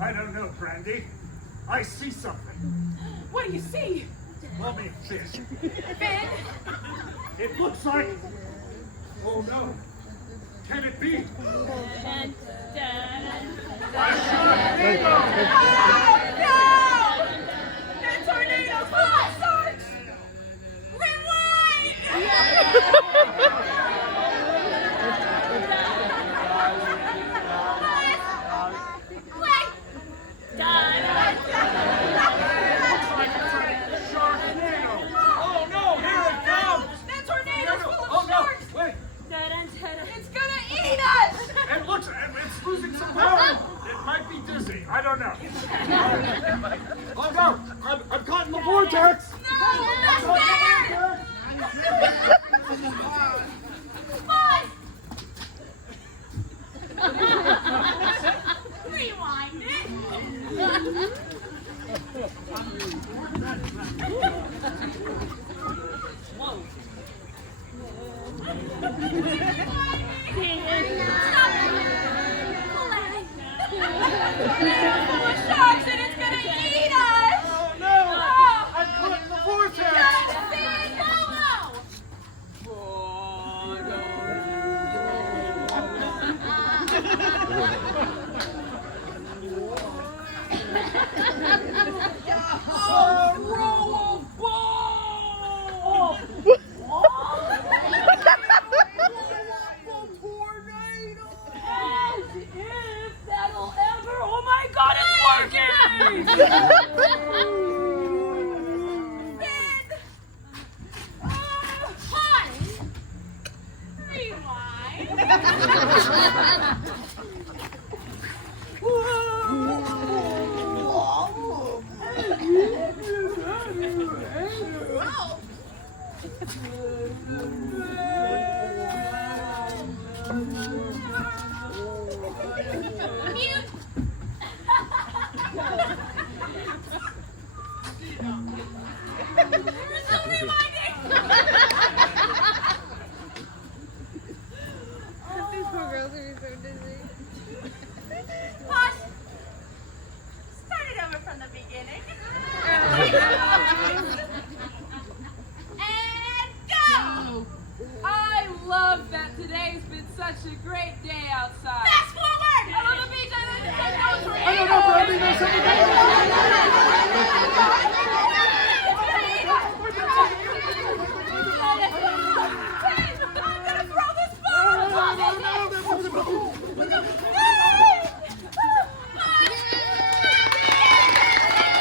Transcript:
I don't know, Brandy. I see something. What do you see? Call me fish. Finn? It looks like... Oh no. Can it be? Dun, dun, A tornado! Oh, no! The tornado's Sarge! Wait! Dun, Looks like it's a sharknado. Oh no, here it comes! that tornado's full of Oh no, sharks! wait. It's gonna eat us! It looks, it's losing some power. It might be dizzy. I don't know. Oh no, I'm caught in the vortex. No, that's better! Rewind it. Whoa. Sharks and it's gonna eat us! Oh no, I'm caught in the vortex. As if that'll ever... Oh my God, it's working! Finn! Hi! Mute! Resume rewinding! These poor girls are so dizzy. Pause. Start it over from the beginning. And go! I love that today's been such a great day outside. Fast forward! I love the beach. I love the I don't know, Brandy, there's something